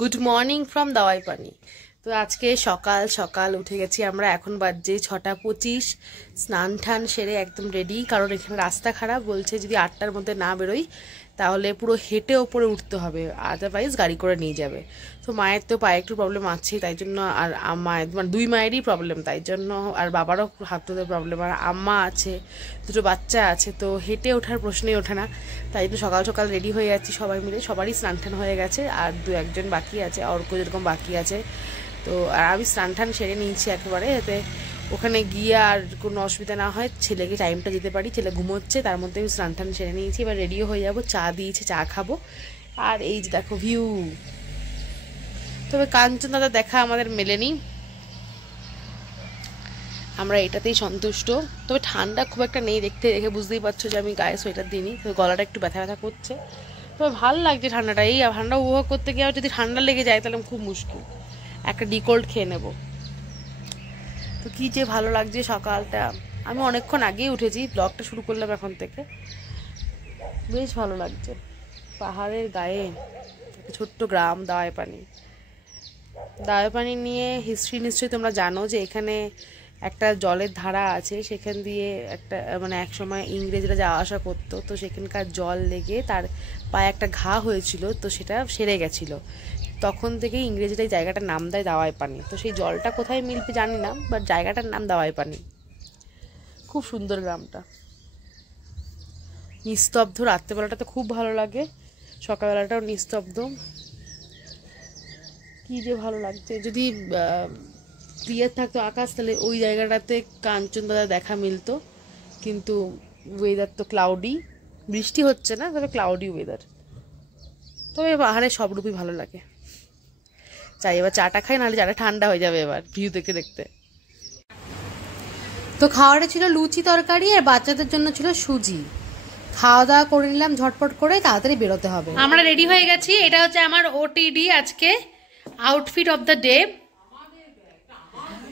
Good morning from দাওয়াই পানি। তো আজকে সকাল সকাল উঠে গেছি আমরা, এখন বাজে 6:25। স্নান টান সেরে একদম রেডি, কারণ এখানে রাস্তা খারাপ, বলছে যদি 8টার মধ্যে না বেরোই তাহলে পুরো হেঁটে ওপরে উঠতে হবে, আদারওয়াইজ গাড়ি করে নিয়ে যাবে। তো মায়ের তো পায়ে একটু প্রবলেম আছে, তাই জন্য, আর মায়ের মানে দুই মায়েরই প্রবলেম, তাই জন্য, আর বাবারও হাত ধরতে প্রবলেম, আর আম্মা আছে, দুটো বাচ্চা আছে, তো হেঁটে ওঠার প্রশ্নই ওঠে না। তাই জন্য সকাল সকাল রেডি হয়ে যাচ্ছি সবাই মিলে, সবারই স্নান টান হয়ে গেছে, আর দু একজন বাকি আছে, অর্ক যেরকম বাকি আছে। তো আর আমি স্নান টান সেরে নিয়েছি একেবারে, যাতে ওখানে গিয়ে আর কোনো অসুবিধা না হয়, ছেলেকে টাইমটা দিতে পারি। ছেলে ঘুমোচ্ছে, তার মধ্যে আমি স্নান টান সেরে নিয়েছি, এবার রেডিও হয়ে যাব, চা দিয়েছে, চা খাবো। আর এই যে দেখো ভিউ, তবে কাঞ্চন দাদা দেখা আমাদের মেলেনি, আমরা এটাতেই সন্তুষ্ট। তবে ঠান্ডা খুব একটা নেই, দেখতে দেখে বুঝতেই পারছো যে আমি গায়ে সোয়েটার দিইনি, তো গলাটা একটু ব্যথা ব্যথা করছে। তবে ভালো লাগছে ঠান্ডাটা, এই ঠান্ডা উপভোগ করতে গিয়ে যদি ঠান্ডা লেগে যায় তাহলে খুব মুশকিল, একটা ডিকোল্ড খেয়ে নেব। তো কী যে ভালো লাগছে সকালটা, আমি অনেকক্ষণ আগেই উঠেছি, ব্লগটা শুরু করলাম এখন থেকে, বেশ ভালো লাগছে। পাহাড়ের গায়ে একটা ছোট্ট গ্রাম দাওয়াই পানি। দাওয়াই পানি নিয়ে হিস্ট্রি নিশ্চয়ই তোমরা জানো, যে এখানে একটা জলের ধারা আছে, সেখান দিয়ে একটা মানে এক সময় ইংরেজরা যাওয়া আসা করতো, তো সেখানকার জল লেগে তার পায়ে একটা ঘা হয়েছিল, তো সেটা সেরে গেছিলো। তখন থেকেই ইংরেজরা এই জায়গাটার নাম দেয় দাওয়াই পানি। তো সেই জলটা কোথায় মিলবে জানি না, বাট জায়গাটার নাম দাওয়াই পানি। খুব সুন্দর গ্রামটা, নিস্তব্ধ, রাত্রেবেলাটা তো খুব ভালো লাগে, সকালবেলাটাও নিস্তব্ধ, কি যে ভালো লাগছে। যদি ক্লিয়ার থাকতো আকাশ, তাহলে ওই জায়গাটাতে কাঞ্চন দাদা দেখা মিলতো, কিন্তু ওয়েদার তো ক্লাউডি, বৃষ্টি হচ্ছে না, তবে ক্লাউডি ওয়েদার। তবে পাহাড়ের সব রূপই ভালো লাগে। চাই এবার চাটা খাই, নাহলে চাটা ঠান্ডা হয়ে যাবে এবার ভিউ দেখতে দেখতে। তো খাওয়াটা ছিল লুচি তরকারি, আর বাচ্চাদের জন্য ছিল সুজি। খাওয়া দাওয়া করে নিলাম ঝটপট করে, তাড়াতাড়ি বেরোতে হবে। আমরা রেডি হয়ে গেছি, এটা হচ্ছে আমার ওটিডি আজকে আউটফিট অফ দ্য ডে।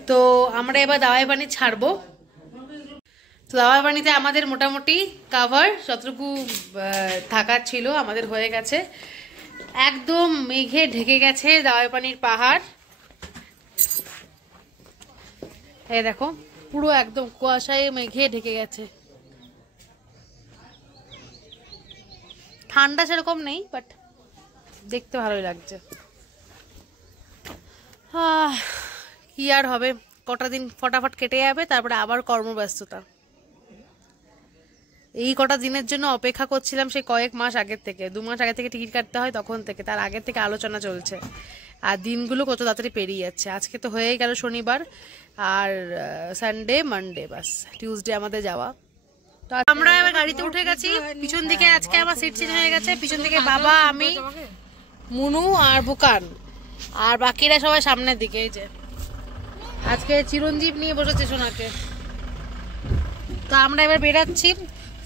তো আমরা এবার দাওয়াই পানি ছাড়বো। তো দাওয়াই পানিতে আমাদের মোটামুটি কাভার যতটুকু থাকার ছিল আমাদের হয়ে গেছে, একদম মেঘে ঢেকে গেছে দাওয়াই পানির পাহাড়। এই দেখো পুরো একদম কুয়াশায় মেঘে ঢেকে গেছে, ঠান্ডা সেরকম নেই, বাট দেখতে ভালোই লাগছে। কি আর হবে, কটা দিন ফটাফট কেটে যাবে, তারপরে আবার কর্মব্যস্ততা। এই কটা দিনের জন্য অপেক্ষা করছিলাম সেই কয়েক মাস আগের থেকে, 2 মাস আগে থেকে টিকিট কাটতে হয়, তখন থেকে, তার আগের থেকে আলোচনা চলছে, আর দিনগুলো কত তাড়াতাড়ি পেরিয়ে যাচ্ছে। আজকে তো হয়েই গেল শনিবার, আর সানডে মানডে, বাস টিউসডে আমাদের যাওয়া। তো আমরা এবার গাড়িতে উঠে গেছি, পিছন দিকে আজকে আমার সিট চেঞ্জ হয়ে গেছে, পিছন দিকে বাবা, আমি, মুনু আর বুকান, আর বাকিরা সবাই সামনের দিকে। এই যে আজকে চিরঞ্জীব নিয়ে বসেছে সোনাকে। তো আমরা এবার বেরাচ্ছি,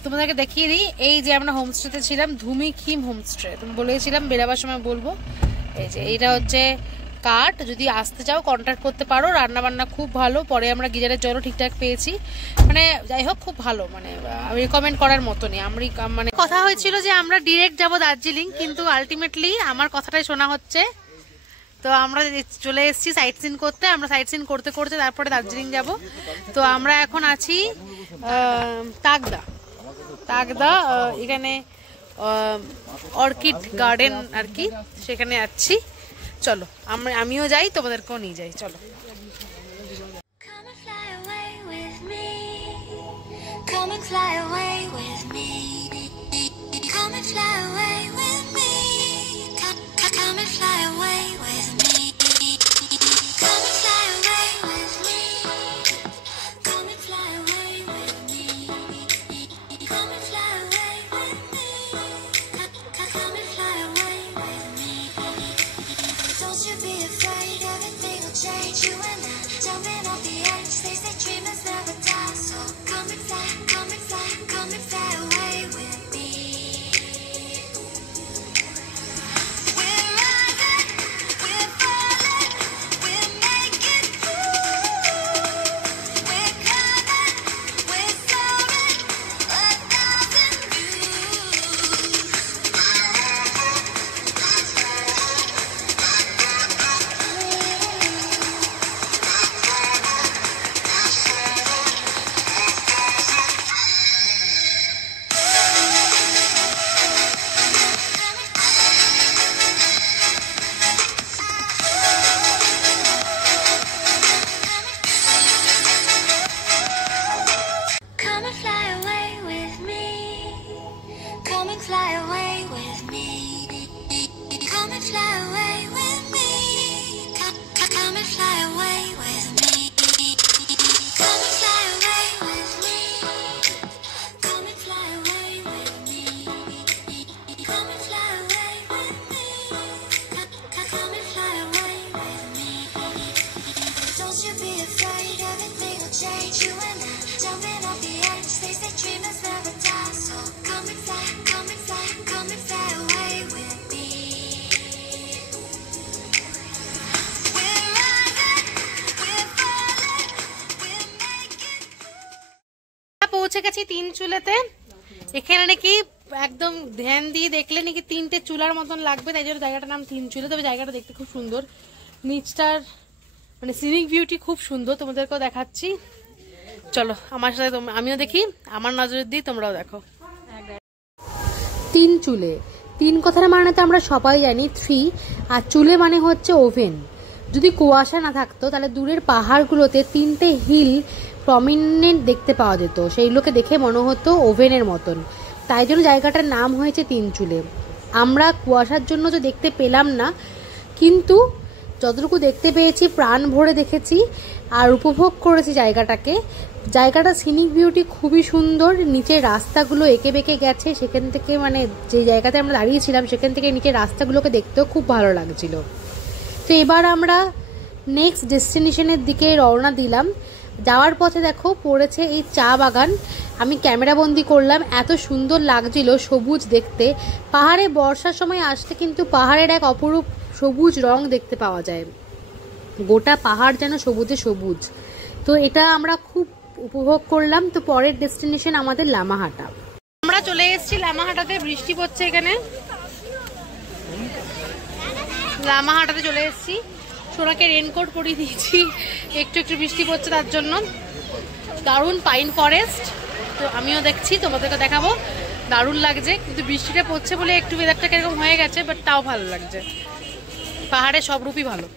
তোমাদেরকে দেখিয়ে দিই। এই যে আমরা হোমস্টেতে ছিলাম, ধুমিখিম হোমস্টে, তুমি বলেছিলাম বেরাবার সময় বলবো। এই যে এইটা হচ্ছে কাঠ, যদি আসতে চাও কন্ট্যাক্ট করতে পারো, রান্না বান্না খুব ভালো, পরে আমরা গিজারের জলও ঠিকঠাক পেয়েছি, মানে যাই হোক খুব ভালো, মানে রিকমেন্ড করার মতনই। মানে কথা হয়েছিল যে আমরা ডিরেক্ট যাব দার্জিলিং, কিন্তু আলটিমেটলি আমার কথাটাই শোনা হচ্ছে। তো আমরা চলে এসেছি সাইট সিন করতে, আমরা সাইট সিন করতে করতে তারপরে দার্জিলিং যাব। তো আমরা এখন আছি তাগদা, এখানে অর্কিড গার্ডেন আর কি, সেখানে যাচ্ছি। চলো আমিও যাই, তোমাদেরকেও নিয়ে যাই, চলো। পৌঁছে গেছি তিন চুলেতে। এখানে নাকি একদম ধ্যান দিয়ে দেখলে নাকি তিনটে চুলার মতন লাগবে, তাই জন্য জায়গাটার নাম তিন চুলে। তবে জায়গাটা দেখতে খুব সুন্দর, নিচটার মানে সিনিক বিউটি খুব সুন্দর, তোমাদেরকেও দেখাচ্ছি। চলো আমার সাথে আমিও দেখি, আমার নজরের দিই, তোমরাও দেখো। তিন চুলে, তিন কথার মানে তো আমরা সবাই জানি 3, আর চুলে মানে হচ্ছে ওভেন। যদি কুয়াশা না থাকতো তাহলে দূরের পাহাড়গুলোতে তিনটে হিল প্রমিনেন্ট দেখতে পাওয়া যেত, সেইগুলোকে দেখে মনে হতো ওভেনের মতন, তাই জন্য জায়গাটার নাম হয়েছে তিন চুলে। আমরা কুয়াশার জন্য তো দেখতে পেলাম না, কিন্তু যতটুকু দেখতে পেয়েছি প্রাণ ভরে দেখেছি আর উপভোগ করেছি জায়গাটাকে। জায়গাটা সিনিক বিউটি খুবই সুন্দর, নিচের রাস্তাগুলো এঁকে বেঁকে গেছে, সেখান থেকে মানে যে জায়গাতে আমরা দাঁড়িয়েছিলাম সেখান থেকে নিচের রাস্তাগুলোকে দেখতেও খুব ভালো লাগছিল। তো এবার আমরা নেক্সট ডেস্টিনেশনের দিকে রওনা দিলাম। যাওয়ার পথে দেখো পড়েছে এই চা বাগান, আমি ক্যামেরা বন্দি করলাম, এত সুন্দর লাগছিল সবুজ দেখতে। পাহাড়ে বর্ষার সময় আসলে কিন্তু পাহাড়ের এক অপরূপ সবুজ রং দেখতে পাওয়া যায়, গোটা পাহাড় যেন সবুজে সবুজ। তো এটা আমরা খুব উপভোগ করলাম। তো পরের ডেস্টিনেশন আমাদের লামাহাটা। আমরা চলে এসেছি লামাহাটাতে, বৃষ্টি পড়ছে এখানে, লামাহাটাতে চলে এসেছি। সোনাকে রেনকোট পরিয়ে দিয়েছি, একটু একটু বৃষ্টি পড়ছে তার জন্য। দারুণ পাইন ফরেস্ট, তো আমিও দেখছি, তোমাদেরকে দেখাবো। দারুণ লাগছে, কিন্তু বৃষ্টিটা পড়ছে বলে একটু ওয়েদারটা কিরকম হয়ে গেছে, বাট তাও ভালো লাগছে। পাহাড়ের সব রূপই ভালো।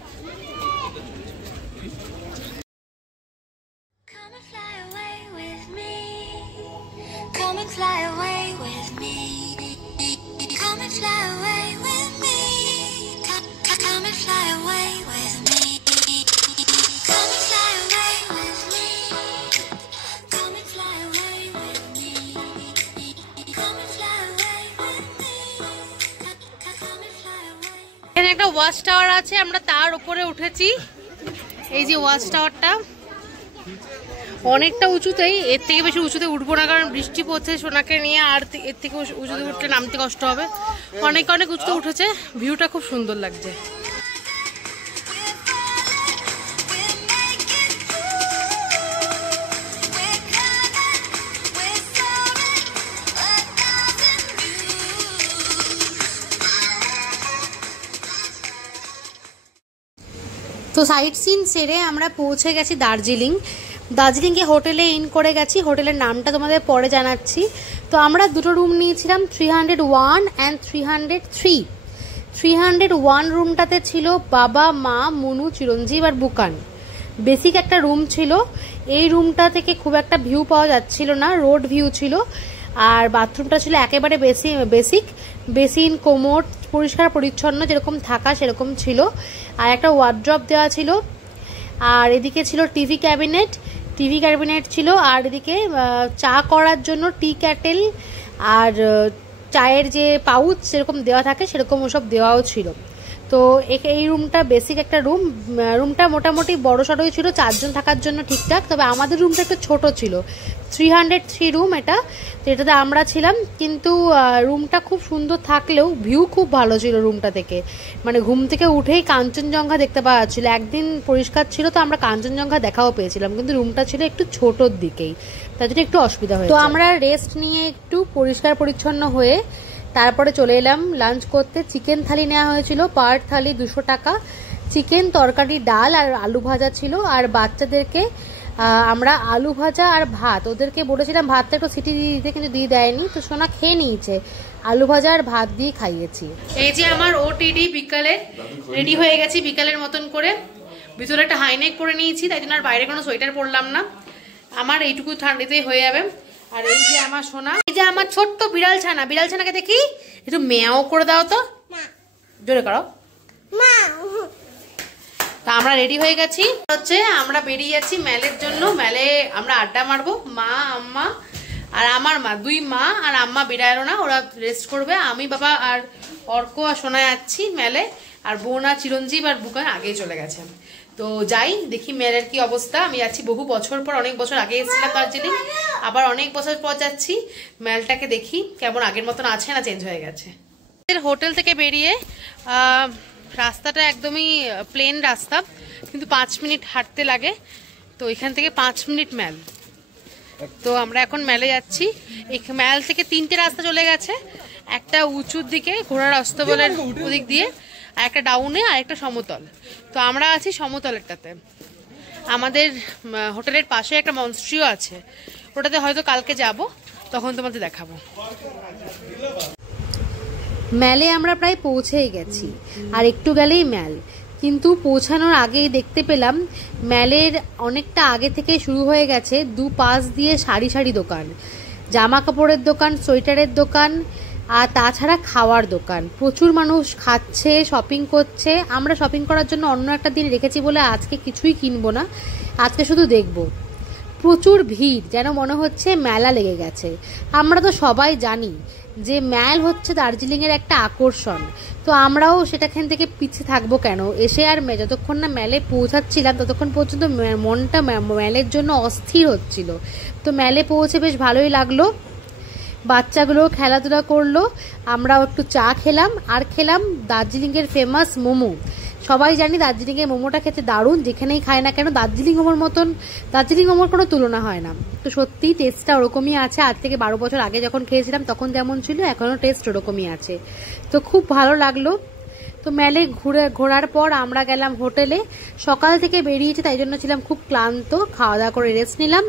এখানে একটা ওয়াচ টাওয়ার আছে, আমরা তার উপরে উঠেছি। এই যে ওয়াচ টাওয়ারটা অনেকটা উঁচুতেই, এর থেকে বেশি উঁচুতে উঠবো না, কারণ বৃষ্টি পড়ছে সোনাকে নিয়ে, আর এর থেকে উঁচুতে উঠলে নামতে কষ্ট হবে। অনেক অনেক উঁচুতে উঠেছে, ভিউটা খুব সুন্দর লাগছে। তো সাইট সিন সেরে আমরা পৌঁছে গেছি দার্জিলিং। দার্জিলিংয়ে হোটেলে ইন করে গেছি, হোটেলের নামটা তোমাদের পরে জানাচ্ছি। তো আমরা দুটো রুম নিয়েছিলাম, 301 অ্যান্ড 303। 301 রুমটাতে ছিল বাবা, মা, মনু, চিরঞ্জীব আর বুকান। বেসিক একটা রুম ছিল, এই রুমটা থেকে খুব একটা ভিউ পাওয়া যাচ্ছিল না, রোড ভিউ ছিল। আর বাথরুমটা ছিল একেবারে বেসিক, বেসিন, কোমোড পরিষ্কার পরিচ্ছন্ন যেরকম থাকা সেরকম ছিল, আর একটা ওয়ার্ড্রপ দেওয়া ছিল। আর এদিকে ছিল টিভি ক্যাবিনেট ছিল, আর এদিকে চা করার জন্য টি ক্যাটেল আর চায়ের যে পাউচ সেরকম দেওয়া থাকে সেরকম ওসব দেওয়াও ছিল। তো এই রুমটা বেসিক একটা রুমটা মোটামুটি বড় সড়োই ছিল, 4 জন থাকার জন্য ঠিকঠাক। তবে আমাদের রুমটা একটু ছোট ছিল, 303 রুম এটা, যেটাতে আমরা ছিলাম। কিন্তু রুমটা খুব সুন্দর থাকলেও ভিউ খুব ভালো ছিল রুমটা থেকে, মানে ঘুম থেকে উঠেই কাঞ্চনজঙ্ঘা দেখতে পাওয়া যাচ্ছিল। একদিন পরিষ্কার ছিল তো আমরা কাঞ্চনজঙ্ঘা দেখাও পেয়েছিলাম, কিন্তু রুমটা ছিল একটু ছোটোর দিকেই, তার জন্য একটু অসুবিধা হয়েছে। তো আমরা রেস্ট নিয়ে একটু পরিষ্কার পরিচ্ছন্ন হয়ে তারপরে চলে এলাম লাঞ্চ করতে। চিকেন থালি নেওয়া হয়েছিল, পার থালি 200 টাকা। চিকেন, তরকারি, ডাল আর আলু ভাজা ছিল। আর বাচ্চাদেরকে আমরা আলু ভাজা আর ভাত, ওদেরকে বলেছিলাম ভাতটা একটু সিটি দিয়ে দিতে, কিন্তু দিয়ে দেয়নি, তো সোনা খেয়ে নিয়েছে। আলু ভাজা আর ভাত দিয়ে খাইয়েছি। এই যে আমার ওটিডি বিকালে রেডি হয়ে গেছি, বিকালের মতন করে। ভিতরে একটা হাইনেক পরে নিয়েছি, তাই জন্য আর বাইরে কোনো সোয়েটার পরলাম না, আমার এইটুকু ঠান্ডাতেই হয়ে যাবে। আর এই যে আমার সোনা, এই যে আমার ছোট্ট বিড়াল ছানাকে দেখি, একটু মেয়াও করে দাও তো, জোরে করো। তা আমরা রেডি হয়ে গেছি, হচ্ছে আমরা বেরিয়ে যাচ্ছি মেলের জন্য। মেলে আমরা আড্ডা মারবো, মা আম্মা আর আমার মা, দুই মা আর আম্মা বেরালো না, ওরা রেস্ট করবে। আমি বাবা আর অর্ক আর সোনা যাচ্ছি মেলে, আর বোন আর চিরঞ্জীব আর বুকান আগেই চলে গেছে। তো যাই দেখি মেলের কি অবস্থা। আমি যাচ্ছি বহু বছর পর, অনেক বছর আগে এসেছিলাম দার্জিলিং, আবার অনেক বছর পর যাচ্ছি। মেলটাকে দেখি কেমন আগের মতন আছে না চেঞ্জ হয়ে গেছে। হোটেল থেকে বেরিয়ে রাস্তাটা একদমই প্লেন রাস্তা, কিন্তু 5 মিনিট হাঁটতে লাগে। তো এখান থেকে 5 মিনিট মেল। তো আমরা এখন মেলে যাচ্ছি। এই মেল থেকে 3টে রাস্তা চলে গেছে, একটা উঁচুর দিকে ঘোড়ার অস্তবলের ওদিক দিয়ে, আর একটা ডাউনে, আর একটা সমতল। তো আমরা আছি সমতলেরটাতে। আমাদের হোটেলের পাশে একটা মনস্ট্রিও আছে, ওটাতে হয়তো কালকে যাব, তখন তোমাদের দেখাবো। মেলে আমরা প্রায় পৌঁছেই গেছি, আর একটু গেলেই মেল। কিন্তু পৌঁছানোর আগেই দেখতে পেলাম মেলের অনেকটা আগে থেকে শুরু হয়ে গেছে দুপাশ দিয়ে সারি সারি দোকান, জামা কাপড়ের দোকান, সোয়েটারের দোকান, আর তাছাড়া খাওয়ার দোকান। প্রচুর মানুষ খাচ্ছে, শপিং করছে। আমরা শপিং করার জন্য অন্য একটা দিন রেখেছি বলে আজকে কিছুই কিনবো না, আজকে শুধু দেখবো। প্রচুর ভিড়, যেন মনে হচ্ছে মেলা লেগে গেছে। আমরা তো সবাই জানি যে মেল হচ্ছে দার্জিলিংয়ের একটা আকর্ষণ, তো আমরাও সেটাখান থেকে পিছিয়ে থাকবো কেন। এসে আর যতক্ষণ না মেলে পৌঁছাচ্ছিলাম ততক্ষণ পর্যন্ত মনটা মেলের জন্য অস্থির হচ্ছিল। তো মেলে পৌঁছে বেশ ভালোই লাগলো, বাচ্চাগুলো খেলাধুলা করলো, আমরাও একটু চা খেলাম, আর খেলাম দার্জিলিংয়ের ফেমাস মোমো। সবাই জানি দার্জিলিংয়ের মোমোটা খেতে দারুণ, যেখানেই খায় না কেন দার্জিলিং মোমোর কোনো তুলনা হয় না। তো সত্যিই টেস্টটা ওরকমই আছে, আজ থেকে 12 বছর আগে যখন খেয়েছিলাম তখন যেমন ছিল এখনও টেস্ট ওরকমই আছে। তো খুব ভালো লাগলো। তো মেলে ঘোরার পর আমরা গেলাম হোটেলে। সকাল থেকে বেরিয়েছি, তাই জন্য ছিলাম খুব ক্লান্ত, খাওয়া দাওয়া করে রেস্ট নিলাম।